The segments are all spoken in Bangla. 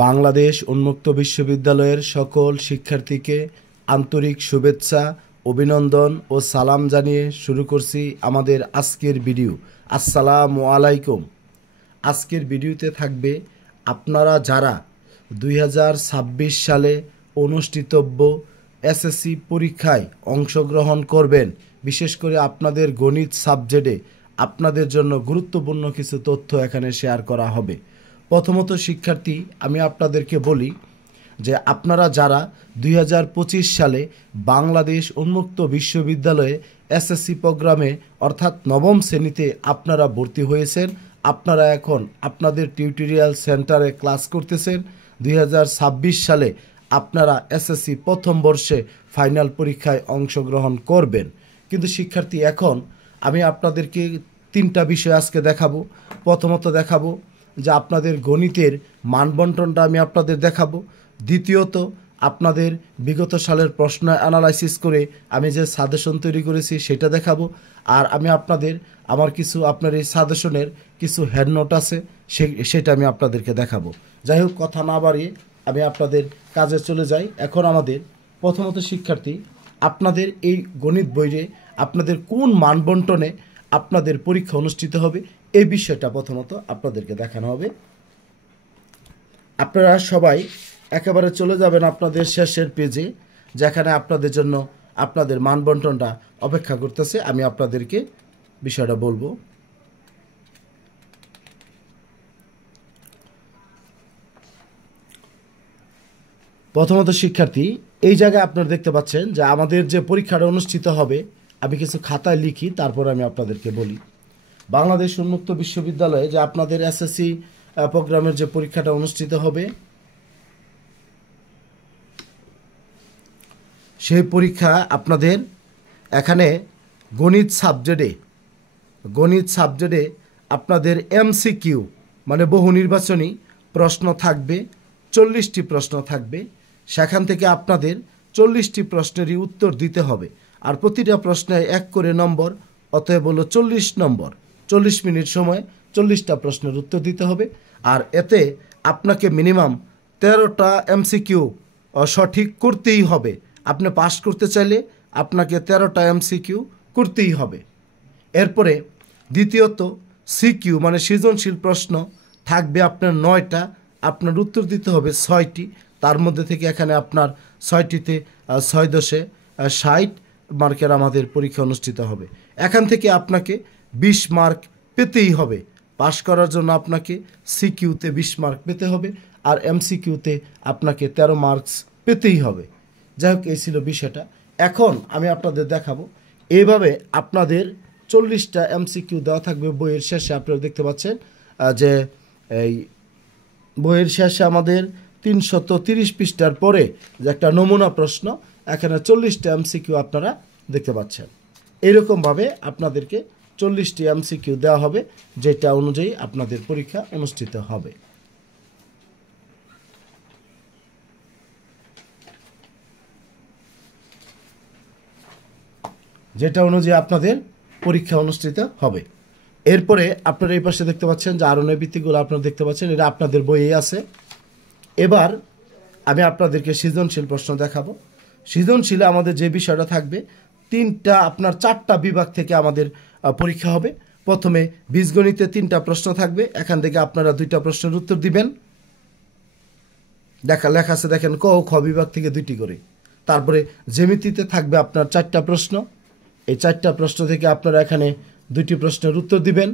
বাংলাদেশ উন্মুক্ত বিশ্ববিদ্যালয়ের সকল শিক্ষার্থীকে আন্তরিক শুভেচ্ছা, অভিনন্দন ও সালাম জানিয়ে শুরু করছি আমাদের আজকের ভিডিও। আসসালামু আলাইকুম। আজকের ভিডিওতে থাকবে আপনারা যারা 2026 সালে অনুষ্ঠিতব্য এসএসসি পরীক্ষায় অংশগ্রহণ করবেন, বিশেষ করে আপনাদের গণিত সাবজেক্টে আপনাদের জন্য গুরুত্বপূর্ণ কিছু তথ্য এখানে শেয়ার করা হবে। প্রথমত শিক্ষার্থী, আমি আপনাদেরকে বলি যে আপনারা যারা 2025 সালে বাংলাদেশ উন্মুক্ত বিশ্ববিদ্যালয়ে এসএসসি প্রোগ্রামে অর্থাৎ নবম শ্রেণীতে আপনারা ভর্তি হয়েছেন, আপনারা এখন আপনাদের টিউটোরিয়াল সেন্টারে ক্লাস করতেছেন। 2026 সালে আপনারা এসএসসি প্রথম বর্ষে ফাইনাল পরীক্ষায় অংশগ্রহণ করবেন। কিন্তু শিক্ষার্থী, এখন আমি আপনাদেরকে তিনটা বিষয় আজকে দেখাবো। প্রথমত দেখাবো যে আপনাদের গণিতের মানবন্টনটা আমি আপনাদের দেখাবো। দ্বিতীয়ত আপনাদের বিগত সালের প্রশ্ন অ্যানালাইসিস করে আমি যে সাজেশন তৈরি করেছি সেটা দেখাবো। আর আমি আপনার এই সাজেশনের কিছু হেড নোট আছে, সেটা আমি আপনাদেরকে দেখাবো। যাই হোক, কথা না বাড়িয়ে আমি আপনাদের কাজে চলে যাই। এখন আমাদের প্রথমত শিক্ষার্থী, আপনাদের এই গণিত বইয়ে আপনাদের কোন মানবন্টনে আপনাদের পরীক্ষা অনুষ্ঠিত হবে এই বিষয়টা প্রথমত আপনাদেরকে দেখানো হবে। আপনারা সবাই একেবারে চলে যাবেন আপনাদের শেষের পেজে, যেখানে আপনাদের জন্য আপনাদের মানবন্টনটা অপেক্ষা করতেছে। আমি আপনাদেরকে বিষয়টা বলবো। প্রথমত শিক্ষার্থী, এই জায়গায় আপনারা দেখতে পাচ্ছেন যে আমাদের যে পরীক্ষাটা অনুষ্ঠিত হবে, আমি কিছু খাতায় লিখি, তারপর আমি আপনাদেরকে বলি। বাংলাদেশ উন্মুক্ত বিশ্ববিদ্যালয়ে যে আপনাদের এসএসসি প্রোগ্রামের যে পরীক্ষাটা অনুষ্ঠিত হবে, সেই পরীক্ষা আপনাদের এখানে গণিত সাবজেক্টে আপনাদের এমসিকিউ মানে বহু নির্বাচনী প্রশ্ন থাকবে। 40টি প্রশ্ন থাকবে। সেখান থেকে আপনাদের 40টি প্রশ্নেরই উত্তর দিতে হবে। আর প্রতিটা প্রশ্নে 1 করে নম্বর, অতএব হলো 40 নম্বর। 40 মিনিট সময় 40টা প্রশ্নের উত্তর দিতে হবে। আর এতে আপনাকে মিনিমাম 13টা এমসিকিউ সঠিক করতেই হবে। আপনি পাস করতে চাইলে আপনাকে 13টা এমসিকিউ করতেই হবে। এরপরে দ্বিতীয়ত সিকিউ মানে সৃজনশীল প্রশ্ন থাকবে আপনার 9টা, আপনার উত্তর দিতে হবে 6টি। তার মধ্যে থেকে এখানে আপনার 6টিতে 6×60 মার্কের আমাদের পরীক্ষা অনুষ্ঠিত হবে। এখান থেকে আপনাকে 20 মার্ক পেতেই হবে। পাস করার জন্য আপনাকে সিকিউতে 20 মার্ক পেতে হবে, আর এমসিকিউতে আপনাকে 13 মার্কস পেতেই হবে। যাই হোক, এই ছিল বিষয়টা। এখন আমি আপনাদের দেখাবো এইভাবে আপনাদের 40টা এমসিকিউ দেওয়া থাকবে বইয়ের শেষে। আপনারা দেখতে পাচ্ছেন যে এই বইয়ের শেষে আমাদের 330 পৃষ্ঠার পরে যে একটা নমুনা প্রশ্ন, এখানে 40টা এমসিকিউ আপনারা দেখতে পাচ্ছেন। এইরকমভাবে আপনাদেরকে 40টি এমসিকিউ দেওয়া হবে, যেটা অনুযায়ী আপনাদের পরীক্ষা অনুষ্ঠিত হবে। এরপরে আপনারা এই পাশে দেখতে পাচ্ছেন যে আরো নৈবিত্তিকগুলো আপনারা দেখতে পাচ্ছেন, এটা আপনাদের বইয়ে আছে। এবার আমি আপনাদেরকে সৃজনশীল প্রশ্ন দেখাবো। সৃজনশীলে আমাদের যে বিষয়টা থাকবে, 4টা বিভাগ থেকে আমাদের পরীক্ষা হবে। প্রথমে বীজগণিতে 3টা প্রশ্ন থাকবে। এখান থেকে আপনারা 2টা প্রশ্নের উত্তর দিবেন। লেখা আছে দেখেন, ক ও খ বিভাগ থেকে 2টি করে। তারপরে জ্যামিতিতে থাকবে আপনার 4টা প্রশ্ন। এই 4টা প্রশ্ন থেকে আপনারা এখানে 2টি প্রশ্নের উত্তর দিবেন।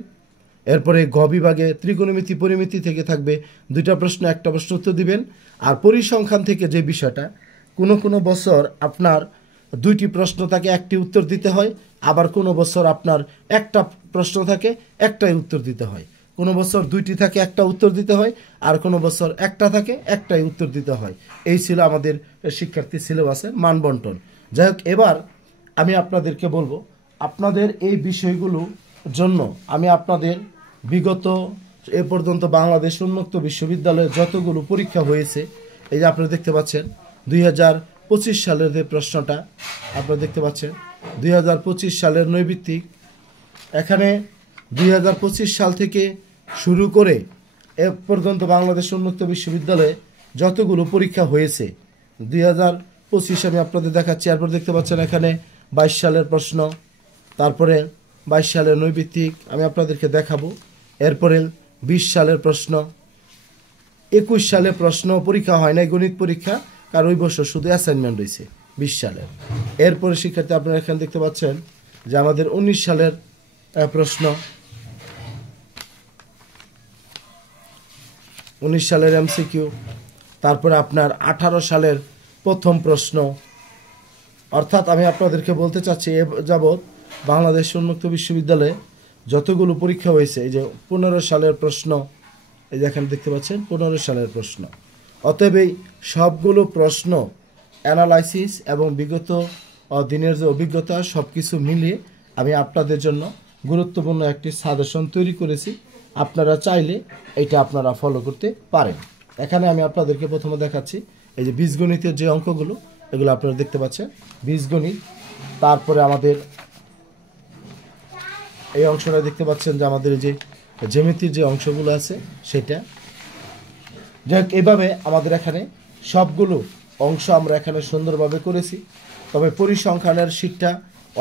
এরপরে ঘ বিভাগে ত্রিকোণমিতি পরিমিতি থেকে থাকবে 2টা প্রশ্ন, 1টা প্রশ্ন উত্তর দিবেন। আর পরিসংখ্যান থেকে যে বিষয়টা, কোনো বছর আপনার 2টি প্রশ্ন থাকে, 1টি উত্তর দিতে হয়। আবার কোনো বছর আপনার 1টা প্রশ্ন থাকে, 1টাই উত্তর দিতে হয়। কোনো বছর 2টি থাকে, 1টা উত্তর দিতে হয়। আর কোনো বছর 1টা থাকে, 1টাই উত্তর দিতে হয়। এই ছিল আমাদের শিক্ষার্থী সিলেবাসের মানবন্টন। যাই হোক, এবার আমি আপনাদেরকে বলবো, আপনাদের এই বিষয়গুলোর জন্য আমি আপনাদের বিগত এ পর্যন্ত বাংলাদেশ উন্মুক্ত বিশ্ববিদ্যালয়ে যতগুলো পরীক্ষা হয়েছে, এই যে আপনারা দেখতে পাচ্ছেন 2025 সালের যে প্রশ্নটা আপনারা দেখতে পাচ্ছেন, 2025 সালের নৈবিত্তিক। এখানে 2025 সাল থেকে শুরু করে এ পর্যন্ত বাংলাদেশ উন্মুক্ত বিশ্ববিদ্যালয়ে যতগুলো পরীক্ষা হয়েছে 2025 আমি আপনাদের দেখাচ্ছি। এরপর দেখতে পাচ্ছেন এখানে 22 সালের প্রশ্ন, তারপরে 22 সালের নৈবিত্তিক আমি আপনাদেরকে দেখাবো। এরপরে 20 সালের প্রশ্ন, 21 সালে প্রশ্ন পরীক্ষা হয় নাই, গণিত পরীক্ষা, কারণ ওই বছর শুধু অ্যাসাইনমেন্ট রয়েছে 20 সালের। এরপরে শিক্ষার্থী আপনারা এখানে দেখতে পাচ্ছেন যে আমাদের 19 সালের প্রশ্ন, 19 সালের এমসিকিউ, তারপরে আপনার 18 সালের প্রথম প্রশ্ন। অর্থাৎ আমি আপনাদেরকে বলতে চাচ্ছি এ যাবৎ বাংলাদেশ উন্মুক্ত বিশ্ববিদ্যালয়ে যতগুলো পরীক্ষা হয়েছে, এই যে 15 সালের প্রশ্ন, এই যে এখানে দেখতে পাচ্ছেন 15 সালের প্রশ্ন। অতএব এই সবগুলো প্রশ্ন অ্যানালাইসিস এবং বিগত দিনের যে অভিজ্ঞতা সব কিছু মিলিয়ে আমি আপনাদের জন্য গুরুত্বপূর্ণ একটি সাজেশন তৈরি করেছি। আপনারা চাইলে এটা আপনারা ফলো করতে পারেন। এখানে আমি আপনাদেরকে প্রথমে দেখাচ্ছি এই যে বীজগণিতের যে অঙ্কগুলো, এগুলো আপনারা দেখতে পাচ্ছেন বীজগণিত। তারপরে আমাদের এই অংশটা দেখতে পাচ্ছেন যে আমাদের যে জ্যামিতির যে অংশগুলো আছে সেটা। যাই হোক, এভাবে আমাদের এখানে সবগুলো অংশ আমরা এখানে সুন্দরভাবে করেছি। তবে পরিসংখ্যানের শীটটা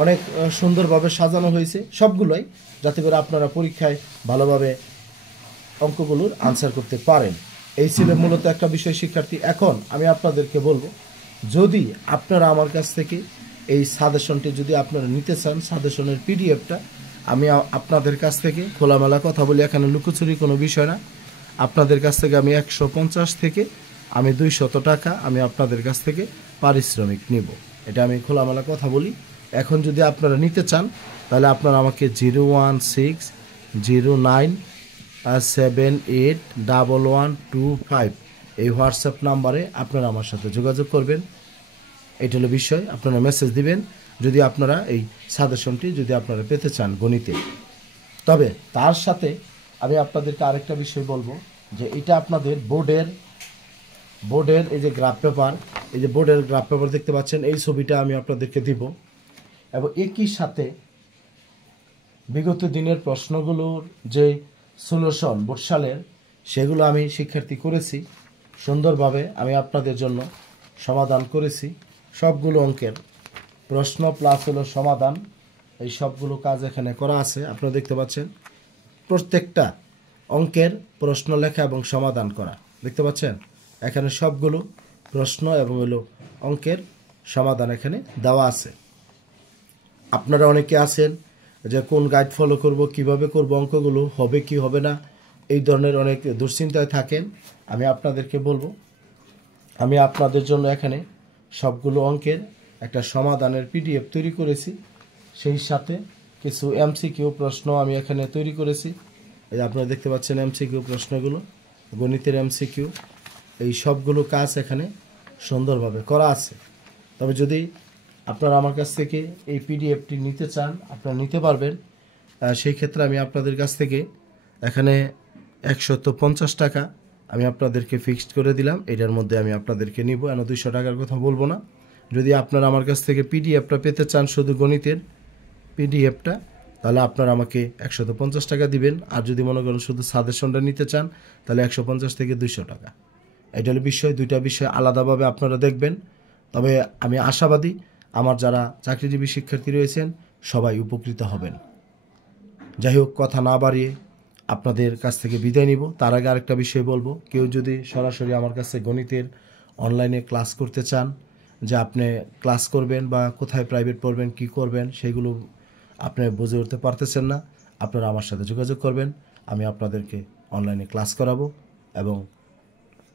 অনেক সুন্দরভাবে সাজানো হয়েছে সবগুলোই, যাতে করে আপনারা পরীক্ষায় ভালোভাবে অঙ্কগুলোর আনসার করতে পারেন। এই ছিল মূলত একটা বিষয় শিক্ষার্থী। এখন আমি আপনাদেরকে বলবো, যদি আপনারা আমার কাছ থেকে এই সাজেশনটি যদি আপনারা নিতে চান, সাজেশনের পিডিএফটা আমি আপনাদের কাছ থেকে খোলামেলা কথা বলি, এখানে লুকোচুরি কোনো বিষয় না। আপনাদের কাছ থেকে আমি 150 থেকে আমি 200 টাকা আমি আপনাদের কাছ থেকে পারিশ্রমিক নিব, এটা আমি খোলামেলা কথা বলি। এখন যদি আপনারা নিতে চান তাহলে আপনারা আমাকে 01609781125 এই হোয়াটসঅ্যাপ নাম্বারে আপনারা আমার সাথে যোগাযোগ করবেন। এটা হলো বিষয়, আপনারা মেসেজ দিবেন যদি আপনারা এই সাজেশনটি যদি আপনারা পেতে চান গণিতে। তবে তার সাথে আমি আপনাদেরকে আরেকটা বিষয় বলবো যে এটা আপনাদের বোর্ডের এই যে গ্রাফ পেপার, এই যে বোর্ডের গ্রাফ পেপার দেখতে পাচ্ছেন, এই ছবিটা আমি আপনাদেরকে দিব। এবং একই সাথে বিগত দিনের প্রশ্নগুলোর যে সলিউশন বোর্ড সালের, সেগুলো আমি শিক্ষার্থী করেছি সুন্দরভাবে, আমি আপনাদের জন্য সমাধান করেছি। সবগুলো অঙ্কের প্রশ্ন প্লাস হলো সমাধান, এই সবগুলো কাজ এখানে করা আছে। আপনারা দেখতে পাচ্ছেন প্রত্যেকটা অঙ্কের প্রশ্ন লেখা এবং সমাধান করা, দেখতে পাচ্ছেন এখানে সবগুলো প্রশ্ন এবং হলো অঙ্কের সমাধান এখানে দেওয়া আছে। আপনারা অনেকে আছেন যে কোন গাইড ফলো করব, কিভাবে করব, অঙ্কগুলো হবে কি হবে না, এই ধরনের অনেক দুশ্চিন্তায় থাকেন। আমি আপনাদেরকে বলবো, আমি আপনাদের জন্য এখানে সবগুলো অঙ্কের একটা সমাধানের পিডিএফ তৈরি করেছি, সেই সাথে কিছু এমসিকিউ প্রশ্ন আমি এখানে তৈরি করেছি। এই আপনারা দেখতে পাচ্ছেন এমসিকিউ প্রশ্নগুলো, গণিতের এমসিকিউ, এই সবগুলো কাজ এখানে সুন্দরভাবে করা আছে। তবে যদি আপনারা আমার কাছ থেকে এই পিডিএফটি নিতে চান আপনারা নিতে পারবেন। সেই ক্ষেত্রে আমি আপনাদের কাছ থেকে এখানে 150 টাকা আমি আপনাদেরকে ফিক্সড করে দিলাম, এটার মধ্যে আমি আপনাদেরকে নিব, 200 টাকার কথা বলবো না। যদি আপনারা আমার কাছ থেকে পিডিএফটা পেতে চান, শুধু গণিতের পিডিএফটা, তাহলে আপনারা আমাকে 150 টাকা দিবেন। আর যদি মনে করেন শুধু সাজেশনটা নিতে চান তাহলে 150 থেকে 200 টাকা। এটা হলো বিষয়, দুইটা বিষয় আলাদাভাবে আপনারা দেখবেন। তবে আমি আশাবাদী আমার যারা চাকরিজীবী শিক্ষার্থী রয়েছেন সবাই উপকৃত হবেন। যাই হোক, কথা না বাড়িয়ে আপনাদের কাছ থেকে বিদায় নিব। তার আগে আরেকটা বিষয় বলবো, কেউ যদি সরাসরি আমার কাছে গণিতের অনলাইনে ক্লাস করতে চান, যে আপনি ক্লাস করবেন বা কোথায় প্রাইভেট পড়বেন, কি করবেন, সেগুলো আপনি বুঝে উঠতে পারতেছেন না, আপনারা আমার সাথে যোগাযোগ করবেন। আমি আপনাদেরকে অনলাইনে ক্লাস করাবো এবং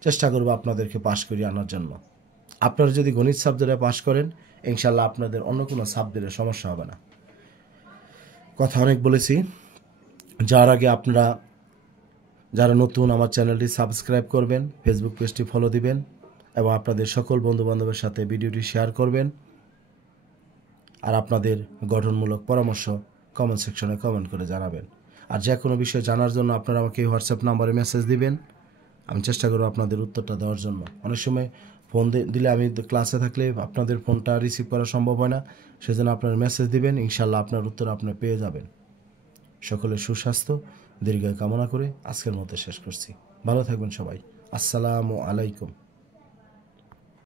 চেষ্টা করব আপনাদেরকে পাশ করিয়ে আনার জন্য। আপনারা যদি গণিত সাবজেক্টে পাশ করেন, ইনশাল্লাহ আপনাদের অন্য কোনো সাবজেক্টের সমস্যা হবে না। কথা অনেক বলেছি, যার আগে আপনারা যারা নতুন আমার চ্যানেলটি সাবস্ক্রাইব করবেন, ফেসবুক পেজটি ফলো দিবেন এবং আপনাদের সকল বন্ধুবান্ধবের সাথে ভিডিওটি শেয়ার করবেন। আর আপনাদের গঠনমূলক পরামর্শ কমেন্ট সেকশনে কমেন্ট করে জানাবেন। আর যে কোনো বিষয় জানার জন্য আপনারা আমাকে হোয়াটসঅ্যাপ নাম্বারে মেসেজ দিবেন, আমি চেষ্টা করব আপনাদের উত্তরটা দেওয়ার জন্য। অনেক সময় ফোন দিলে আমি ক্লাসে থাকলে আপনাদের ফোনটা রিসিভ করা সম্ভব হয় না, সেজন্য আপনার মেসেজ দিবেন, ইনশাল্লাহ আপনার উত্তর আপনার পেয়ে যাবেন। সকলের সুস্বাস্থ্য দীর্ঘায়ু কামনা করে আজকের মতো শেষ করছি। ভালো থাকবেন সবাই। আসসালামু আলাইকুম।